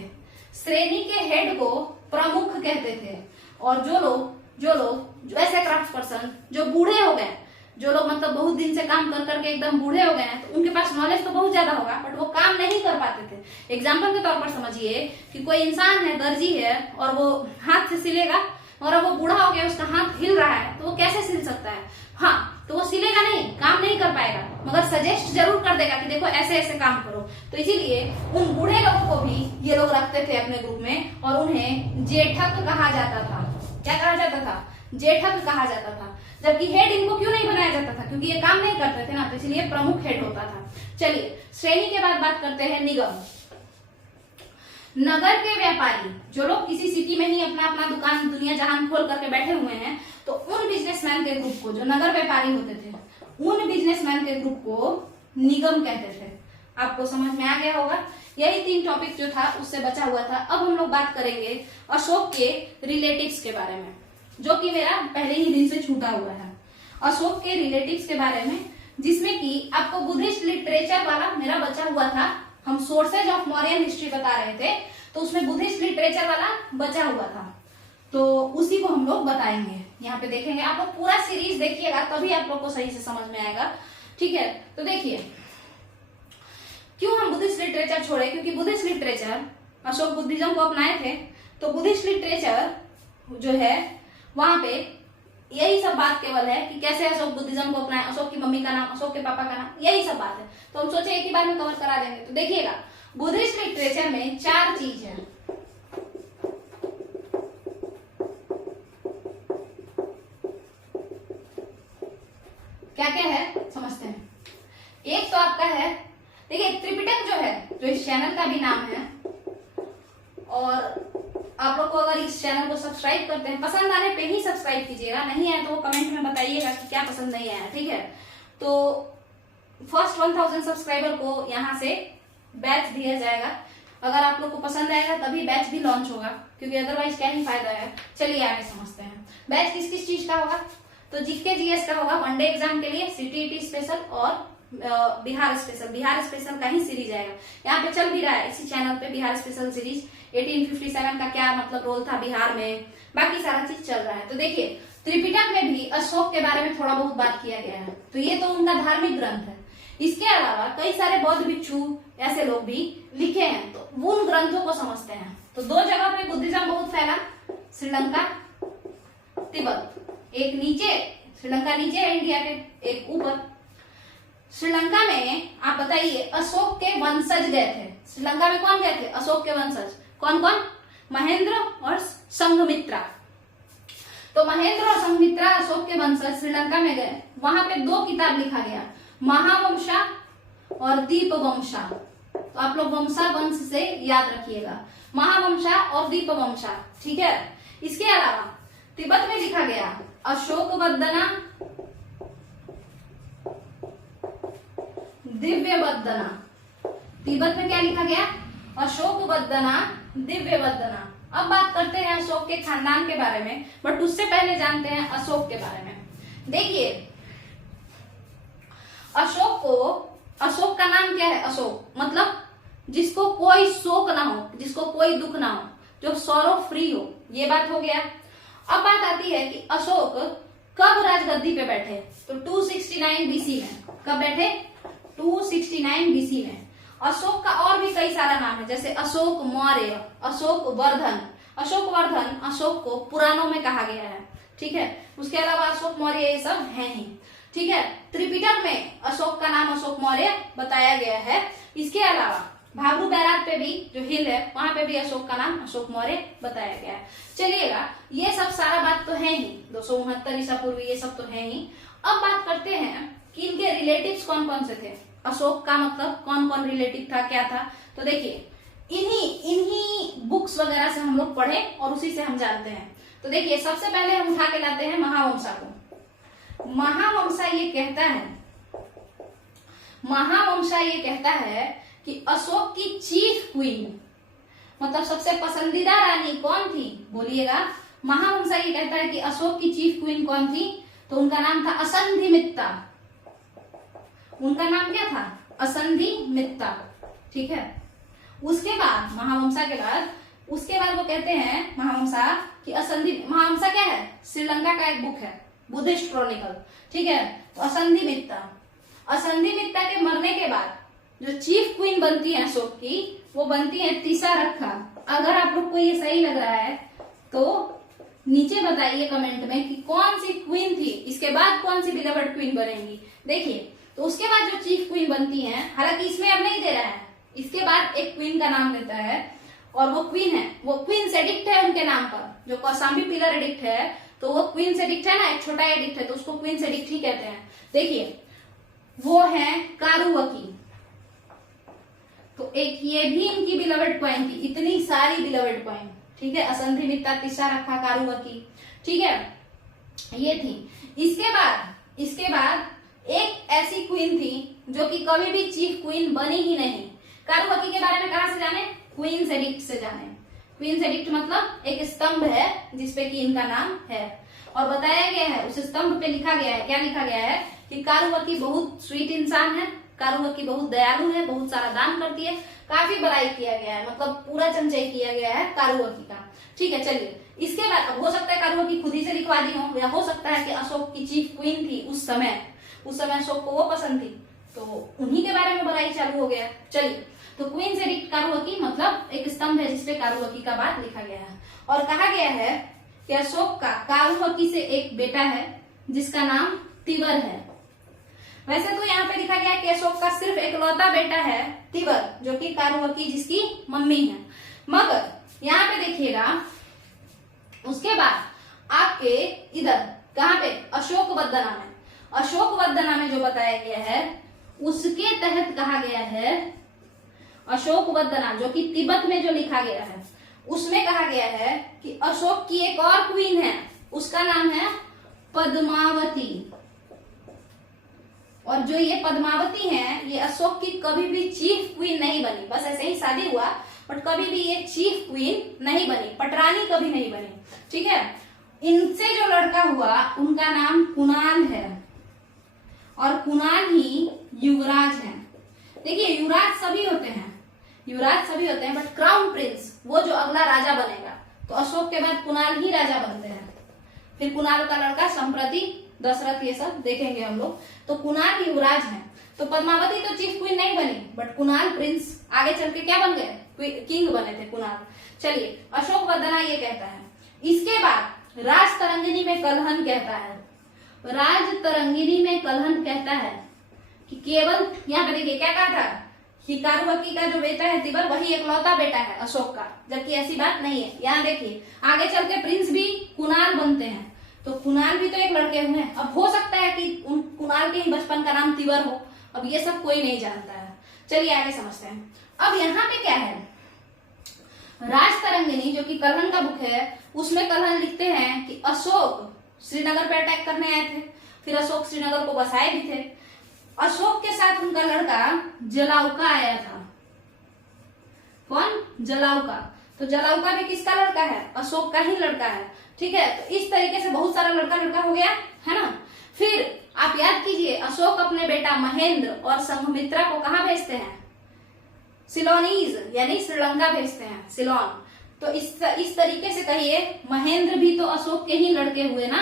श्रेणी के हेड को प्रमुख कहते थे। और जो लोग ऐसे क्राफ्ट पर्सन जो बूढ़े हो गए, जो लोग मतलब बहुत दिन से काम कर करके एकदम बूढ़े हो गए हैं, तो उनके पास नॉलेज तो बहुत ज्यादा होगा, बट वो काम नहीं कर पाते थे। एग्जाम्पल के तौर पर समझिए कि कोई इंसान है, दर्जी है, और वो हाथ से सिलेगा, और अब वो बूढ़ा हो गया, उसका हाथ हिल रहा है, तो वो कैसे सिल सकता है? हाँ, तो वो सिलेगा नहीं, काम नहीं कर पाएगा, मगर सजेस्ट जरूर कर देगा कि देखो ऐसे ऐसे काम करो। तो इसीलिए उन बूढ़े लोगों को भी ये लोग रखते थे अपने ग्रुप में, और उन्हें जेठक कहा जाता था। क्या कहा जाता था? जेठक कहा जाता था। जबकि हेड इनको क्यों नहीं बनाया जाता था? क्योंकि ये काम नहीं करते थे ना, तो इसलिए प्रमुख हेड होता था। चलिए श्रेणी के बाद बात करते हैं निगम। नगर के व्यापारी, जो लोग किसी सिटी में ही अपना अपना दुकान दुनिया जहान खोल करके बैठे हुए हैं, तो उन बिजनेसमैन के ग्रुप को, जो नगर व्यापारी होते थे, उन बिजनेसमैन के ग्रुप को निगम कहते थे। आपको समझ में आ गया होगा। यही 3 टॉपिक जो था उससे बचा हुआ था। अब हम लोग बात करेंगे अशोक के रिलेटिव्स के बारे में, जो कि मेरा पहले ही दिन से छूटा हुआ है। अशोक के रिलेटिव्स के बारे में, जिसमें कि आपको बुद्धिस्ट लिटरेचर वाला मेरा बचा हुआ था। हम सोर्सेज ऑफ मौर्यन हिस्ट्री बता रहे थे, तो उसमें बुद्धिस्ट लिटरेचर वाला बचा हुआ था, तो उसी को हम लोग बताएंगे। यहाँ पे देखेंगे, आप लोग पूरा सीरीज देखिएगा तभी आप लोग को सही से समझ में आएगा। ठीक है, तो देखिए क्यों हम बुद्धिस्ट लिटरेचर छोड़े, क्योंकि बुद्धिस्ट लिटरेचर, अशोक बुद्धिज्म को अपनाए थे, तो बुद्धिस्ट लिटरेचर जो है वहां पे यही सब बात केवल है कि कैसे अशोक बुद्धिज्म को अपनाए, अशोक की मम्मी का नाम, अशोक के पापा का नाम, यही सब बात है। तो हम सोचे एक ही बार में कवर करा देंगे। तो देखिएगा, बुद्धिस्ट लिटरेचर में 4 चीज है। क्या क्या है समझते हैं। एक तो आपका है, देखिए त्रिपिटक जो है, जो इस चैनल का भी नाम है, और आप लोग को अगर इस चैनल को सब्सक्राइब करते हैं, पसंद आने पे ही सब्सक्राइब कीजिएगा, नहीं आए तो कमेंट में बताइएगा कि क्या पसंद नहीं आया। ठीक है, तो फर्स्ट 1000 सब्सक्राइबर को यहाँ से बैच दिया जाएगा। अगर आप लोग को पसंद आएगा तभी बैच भी लॉन्च होगा, क्योंकि अदरवाइज क्या ही फायदा है। चलिए आगे समझते हैं। बैच किस किस चीज का होगा, तो जीके जीएस का होगा, वनडे एग्जाम के लिए, सीटीईटी स्पेशल और बिहार स्पेशल। बिहार स्पेशल का ही सीरीज आएगा, यहाँ पे चल भी रहा है इसी चैनल पे बिहार स्पेशल सीरीज। 1857 का क्या मतलब रोल था बिहार में, बाकी सारा चीज चल रहा है। तो देखिए त्रिपिटक में भी अशोक के बारे में थोड़ा बहुत बात किया गया है, तो ये तो उनका धार्मिक ग्रंथ है। इसके अलावा कई सारे बौद्ध भिक्षु ऐसे लोग भी लिखे हैं, तो उन ग्रंथों को समझते हैं। तो 2 जगह पे बुद्धिज्म बहुत फैला, श्रीलंका, तिब्बत। एक नीचे, श्रीलंका नीचे है इंडिया के, एक ऊपर। श्रीलंका में आप बताइए अशोक के वंशज गए थे। श्रीलंका में कौन गए थे? अशोक के वंशज। कौन कौन? महेंद्र और संघमित्रा। तो महेंद्र और संघमित्रा अशोक के वंशज श्रीलंका में गए। वहां पे 2 किताब लिखा गया, महावंशा और दीपवंशा। तो आप लोग वंशा वंश से याद रखिएगा, महावंशा और दीपवंशा। ठीक है, इसके अलावा तिब्बत में लिखा गया अशोकवदना, दिव्यवदना। तिब्बत में क्या लिखा गया? अशोकवदना, दिव्यवदना। अब बात करते हैं अशोक के खानदान के बारे में, बट उससे पहले जानते हैं अशोक के बारे में। देखिए अशोक का नाम क्या है? अशोक मतलब जिसको कोई शोक ना हो, जिसको कोई दुख ना हो, जो सौरो फ्री हो, ये बात हो गया। अब बात आती है कि अशोक कब राजगद्दी पे बैठे, तो 269 बीसी में। कब बैठे? 269 बीसी में। अशोक का और भी कई सारा नाम है, जैसे अशोक मौर्य, अशोक वर्धन। अशोक वर्धन, अशोक को पुराणों में कहा गया है। ठीक है, उसके अलावा अशोक मौर्य ये सब है ही। ठीक है, त्रिपिटक में अशोक का नाम अशोक मौर्य बताया गया है। इसके अलावा भाबरू बैराग पे भी जो हिल है, वहां पे भी अशोक का नाम अशोक मौर्य बताया गया है। चलिएगा, ये सब सारा बात तो है ही, 269 ईसा पूर्व, ये सब तो है ही। अब बात करते हैं कि इनके रिलेटिव्स कौन कौन से थे। अशोक का मतलब कौन कौन रिलेटिव था, क्या था। तो देखिए इन्हीं बुक्स वगैरह से हम लोग पढ़े और उसी से हम जानते हैं। तो देखिए सबसे पहले हम उठा के लाते हैं महावंशा को। महावंशा ये कहता है कि अशोक की चीफ क्वीन, मतलब सबसे पसंदीदा रानी कौन थी, बोलिएगा। महावंशा ये कहता है कि अशोक की चीफ क्वीन कौन थी, तो उनका नाम था असंधिमित्ता। उनका नाम क्या था? असंधिमित्ता। ठीक है, उसके बाद महावंशा के बाद वो कहते हैं महावंशा कि महावंशा क्या है? श्रीलंका का एक बुक है, बुद्धिस्ट क्रॉनिकल। ठीक है, तो असंधिमित्ता के मरने के बाद जो चीफ क्वीन बनती है अशोक की, वो बनती है तिसारक्खा। अगर आप लोग को ये सही लग रहा है तो नीचे बताइए कमेंट में कि कौन सी क्वीन थी, इसके बाद कौन सी बिलवर्ड क्वीन बनेंगी। देखिए, तो उसके बाद जो चीफ क्वीन बनती है, हालांकि इसमें अब नहीं दे रहा है, इसके बाद एक क्वीन का नाम देता है, और वो क्वीन सेडिक्ट है उनके नाम पर, जो कौसाम्बी पिलर एडिक्ट है, तो वो क्वींस एडिक्ट है ना, एक छोटा एडिक्ट है, तो उसको क्वींस एडिक्ट ही कहते हैं। देखिए वो है कारुवकी, तो एक ये भी इनकी बिलवेड क्वीन थी, इतनी सारी बिलवेड क्वीन, ठीक है। असंधि मित्ता तीसरा रखा कारुवकी, ठीक है, ये थी। इसके बाद एक ऐसी क्वीन थी जो कि कभी भी चीफ क्वीन बनी ही नहीं। कारुवकी के बारे में कहां से जाने? क्वींस एडिक्ट से जाने। क्वींस एडिक्ट मतलब एक स्तंभ है जिसपे कि इनका नाम है, और बताया गया है उस स्तंभ पे लिखा गया है, क्या लिखा गया है कि कारुवकी बहुत स्वीट इंसान है, कारुवकी बहुत दयालु है, बहुत सारा दान करती है, काफी बड़ाई किया गया है, मतलब पूरा चमचाई किया गया है कारुवकी का, ठीक है। चलिए इसके बाद अब हो सकता है कारुवकी खुद ही से लिखवा दी हो, या हो सकता है कि अशोक की चीफ क्वीन थी उस समय अशोक को वो पसंद थी, तो उन्हीं के बारे में बड़ाई चालू हो गया। चलिए, तो क्वींस एडिक्ट कारुवकी मतलब एक स्तंभ है जिसपे कारुवकी का बात लिखा गया है, और कहा गया है कि अशोक का कारुवकी से एक बेटा है जिसका नाम तिवर है। वैसे तो यहाँ पे लिखा गया है कि अशोक का सिर्फ एकलौता बेटा है तिवर, जो कि कारुवकी जिसकी मम्मी है, मगर यहाँ पे देखिएगा उसके बाद आपके इधर कहाँ पे अशोक वदना में जो बताया गया है उसके तहत कहा गया है, अशोक वदना जो कि तिब्बत में जो लिखा गया है उसमें कहा गया है कि अशोक की एक और क्वीन है, उसका नाम है पद्मावती, और जो ये पद्मावती है ये अशोक की कभी भी चीफ क्वीन नहीं बनी, बस ऐसे ही शादी हुआ बट कभी भी ये चीफ क्वीन नहीं बनी, पटरानी कभी नहीं बनी, ठीक है। इनसे जो लड़का हुआ उनका नाम कुणाल है, और कुणाल ही युवराज है। देखिए युवराज सभी होते हैं बट क्राउन प्रिंस वो जो अगला राजा बनेगा, तो अशोक के बाद कुणाल ही राजा बनते हैं, फिर कुणाल का लड़का संप्रति, दशरथ, ये सब देखेंगे हम लोग। तो कुणाल युवराज है, तो पद्मावती तो चीफ क्वीन नहीं बनी बट कुणाल प्रिंस आगे चल के क्या बन गए? किंग बने थे कुणाल। चलिए अशोक वदना ये कहता है। इसके बाद राज तरंगिणी में कलहन कहता है कि केवल, यहाँ पे देखिए क्या कहा था कि कारुवकी का जो बेटा है तिबर वही एकलौता बेटा है अशोक का, जबकि ऐसी बात नहीं है। यहाँ देखिए आगे चल के प्रिंस भी कुणाल बनते हैं, तो कुणाल भी तो एक लड़के हुए हैं। अब हो सकता है कि कुणाल के ही बचपन का नाम तिबर हो, अब ये सब कोई नहीं जानता है। चलिए आगे समझते हैं। अब यहाँ पे क्या है, राज तरंगिणी जो कि कलहन का बुक है उसमें कलहन लिखते हैं कि अशोक श्रीनगर पे अटैक करने आए थे, फिर अशोक श्रीनगर को बसाए भी थे। अशोक के साथ उनका लड़का जलाउका आया था। कौन? जलाउका। तो जलाउका भी किसका लड़का है? अशोक का ही लड़का है, ठीक है। तो इस तरीके से बहुत सारा लड़का हो गया है ना। फिर आप याद कीजिए अशोक अपने बेटा महेंद्र और संघमित्रा को कहाँ भेजते हैं? सिलोनीज यानी श्रीलंका भेजते हैं, सिलोन। तो इस तरीके से कहिए महेंद्र भी तो अशोक के ही लड़के हुए ना,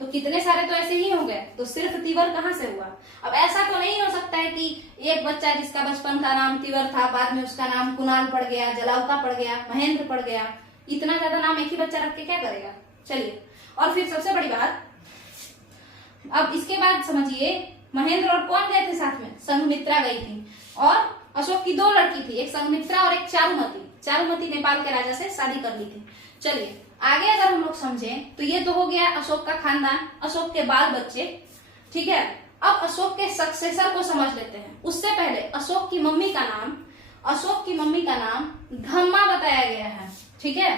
तो कितने सारे तो ऐसे ही हो गए। तो सिर्फ तिवर कहाँ से हुआ? अब ऐसा तो नहीं हो सकता है कि एक बच्चा जिसका बचपन का नाम तिवर था बाद में उसका नाम कुणाल पड़ गया, जलाउका पड़ गया, महेंद्र पड़ गया। इतना ज्यादा नाम एक ही बच्चा रख के क्या करेगा? चलिए, और फिर सबसे बड़ी बात, अब इसके बाद समझिए महेंद्र और कौन गए थे साथ में? संघमित्रा गई थी, और अशोक की 2 लड़की थी, एक संघमित्रा और एक चारुमती। चारुमती नेपाल के राजा से शादी कर ली थी। चलिए आगे अगर हम लोग समझें तो ये तो हो गया अशोक का खानदान, अशोक के बाल बच्चे, ठीक है। अब अशोक के सक्सेसर को समझ लेते हैं। उससे पहले अशोक की मम्मी का नाम धम्मा बताया गया है, ठीक है।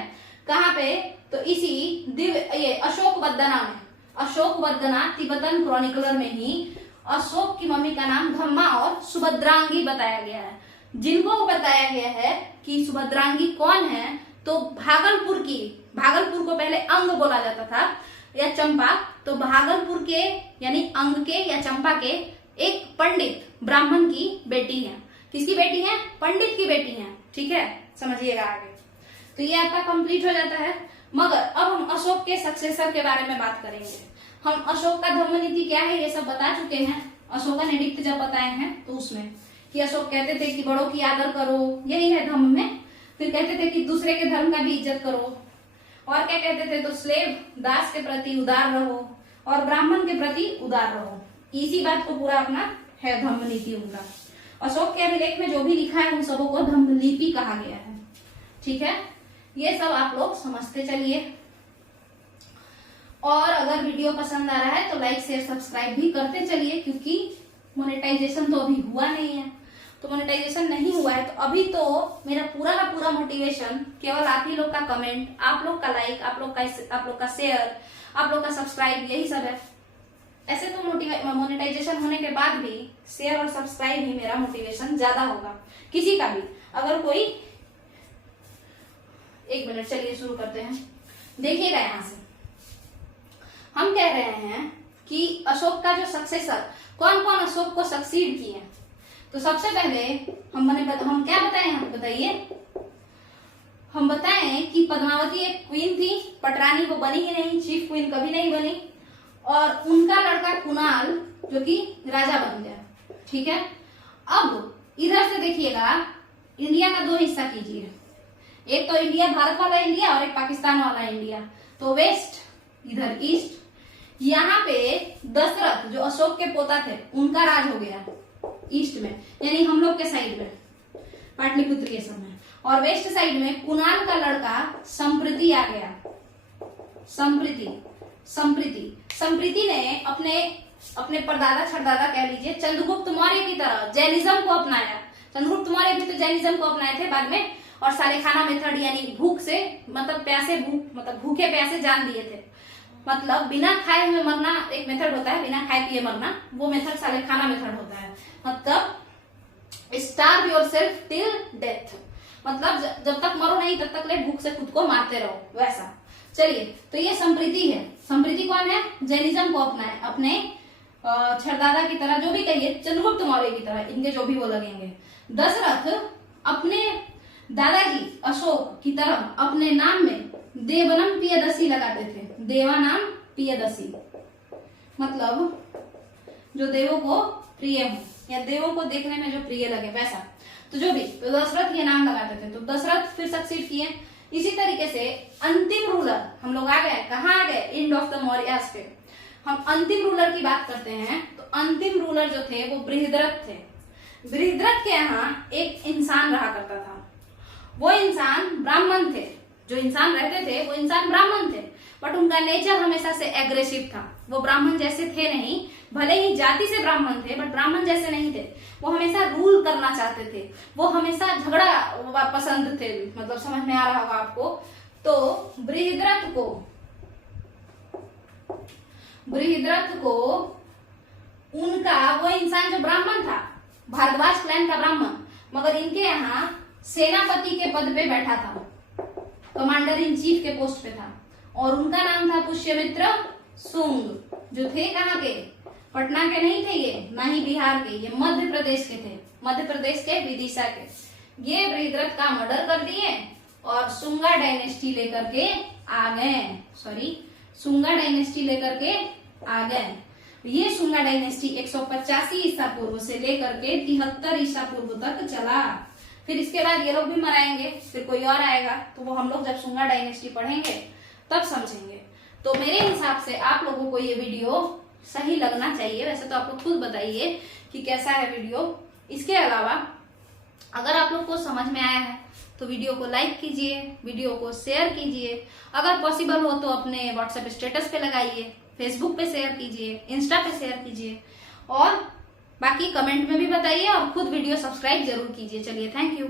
कहाँ पे? तो इसी ये अशोक वदना तिब्बतन क्रॉनिकलर में ही अशोक की मम्मी का नाम धम्मा और सुभद्रांगी बताया गया है। जिनको बताया गया है कि सुभद्रांगी कौन है, तो भागलपुर को पहले अंग बोला जाता था या चंपा, तो भागलपुर के यानी अंग के या चंपा के एक पंडित ब्राह्मण की बेटी है। किसकी बेटी है? पंडित की बेटी है, ठीक है। समझिएगा आगे। तो ये आपका कंप्लीट हो जाता है। मगर अब हम अशोक के सक्सेसर के बारे में बात करेंगे। हम अशोक का धम्म नीति क्या है ये सब बता चुके हैं। अशोकन एडिक्ट जब बताए हैं तो उसमें कि अशोक कहते थे कि बड़ों की आदर करो, यही है धम्म में। फिर कहते थे कि दूसरे के धर्म का भी इज्जत करो, और क्या कहते थे? तो स्लेव दास के प्रति उदार रहो और ब्राह्मण के प्रति उदार रहो। इसी बात को पूरा अपना है धम्म नीति उनका। अशोक के अभिलेख में जो भी लिखा है उन सबों को धम्म लिपि कहा गया है, ठीक है। ये सब आप लोग समझते चलिए। और अगर वीडियो पसंद आ रहा है तो लाइक शेयर सब्सक्राइब भी करते चलिए, क्योंकि मोनेटाइजेशन तो अभी हुआ नहीं है। तो मोनेटाइजेशन नहीं हुआ है तो अभी तो मेरा पूरा का पूरा मोटिवेशन केवल आप ही लोग का कमेंट, आप लोग का लाइक, आप लोग का शेयर, आप लोग का सब्सक्राइब, यही सब है। ऐसे तो मोनेटाइजेशन होने के बाद भी शेयर और सब्सक्राइब ही मेरा मोटिवेशन ज्यादा होगा, किसी का भी। अगर कोई, एक मिनट, चलिए शुरू करते हैं। देखिएगा, यहां से हम कह रहे हैं कि अशोक का जो सक्सेसर, कौन कौन अशोक को सक्सीड किए। तो सबसे पहले हम क्या बताएं यहाँ पे, बताइए। हम बताएं कि पद्मावती एक क्वीन थी, पटरानी वो बनी ही नहीं, चीफ क्वीन कभी नहीं बनी, और उनका लड़का कुणाल जो कि राजा बन गया। ठीक है, अब इधर से देखिएगा, इंडिया का दो हिस्सा कीजिए, एक तो इंडिया भारत वाला इंडिया और एक पाकिस्तान वाला इंडिया। तो वेस्ट, इधर ईस्ट। यहाँ पे दशरथ जो अशोक के पोता थे उनका राज हो गया ईस्ट में, यानी हम लोग के साइड में, पाटलिपुत्र के समय। और वेस्ट साइड में कुणाल का लड़का संप्रीति आ गया। संप्रीति ने अपने परदादा छठदादा कह लीजिए चंद्रगुप्त मौर्य की तरह जैनिज्म को अपनाया। चंद्रगुप्त मौर्य भी तो जैनिज्म को अपनाए थे बाद में, और सालेखाना मेथड, यानी भूख से मतलब भूखे प्यासे जान दिए थे। मतलब बिना खाए हुए मरना एक मेथड होता है, बिना खाए पिए मरना, वो मेथड सालेखाना मेथड होता है। मतलब स्टार्व योरसेल्फ टिल डेथ, मतलब जब तक मरो नहीं तब तक ले भूख से खुद को मारते रहो, वैसा। चलिए, तो ये संप्रीति है। संप्रीति कौन है? जैनिज्म को अपनाए, अपने छठदादा की तरह, जो भी कहिए, चंद्रगुप्त मौर्य की तरह, इनके जो भी वो लगेंगे। दशरथ अपने दादाजी अशोक की तरह अपने नाम में देवनम पियदसी लगाते थे। देवानाम पियदसी, मतलब जो देवों को प्रिय हो या देवों को देखने में जो प्रिय लगे, वैसा। तो जो भी, तो दशरथ ये नाम लगाते थे। तो दशरथ फिर सक्सीड किए। इसी तरीके से अंतिम रूलर हम लोग आ गए, कहाँ आ गए? एंड ऑफ द मौर्यस पे। हम अंतिम रूलर की बात करते हैं, तो अंतिम रूलर जो थे वो बृहद्रथ थे। बृहद्रथ के यहाँ एक इंसान रहा करता था, वो इंसान ब्राह्मण थे। जो इंसान रहते थे वो इंसान ब्राह्मण थे, बट उनका नेचर हमेशा से एग्रेसिव था। वो ब्राह्मण जैसे थे नहीं, भले ही जाति से ब्राह्मण थे बट ब्राह्मण जैसे नहीं थे। वो हमेशा रूल करना चाहते थे, वो हमेशा झगड़ा पसंद थे। मतलब समझ में आ रहा होगा आपको। तो बृहद्रथ को उनका वो इंसान जो ब्राह्मण था, भारद्वाज क्लैन का ब्राह्मण, मगर इनके यहाँ सेनापति के पद पे बैठा था, कमांडर इन चीफ के पोस्ट पे था, और उनका नाम था पुष्यमित्र सुंग, जो थे कहाँ के? पटना के नहीं थे ये, ना ही बिहार के, ये मध्य प्रदेश के थे, मध्य प्रदेश के विदिशा के। ये बृहद्रथ का मर्डर कर दिए और सुंगा डायनेस्टी लेकर के आ गए। ये सुंगा डायनेस्टी 185 ईसा पूर्व से लेकर के 73 ईसा पूर्व तक चला। फिर इसके बाद ये लोग भी मराएंगे, फिर कोई और आएगा, तो वो हम लोग जब सुंगा डायनेस्टी पढ़ेंगे तब समझेंगे। तो मेरे हिसाब से आप लोगों को ये वीडियो सही लगना चाहिए। वैसे तो आप लोग खुद बताइए कि कैसा है वीडियो। इसके अलावा अगर आप लोग को समझ में आया है तो वीडियो को लाइक कीजिए, वीडियो को शेयर कीजिए, अगर पॉसिबल हो तो अपने व्हाट्सएप स्टेटस पे लगाइए, फेसबुक पे शेयर कीजिए, इंस्टा पे शेयर कीजिए, और बाकी कमेंट में भी बताइए, और खुद वीडियो सब्सक्राइब जरूर कीजिए। चलिए, थैंक यू।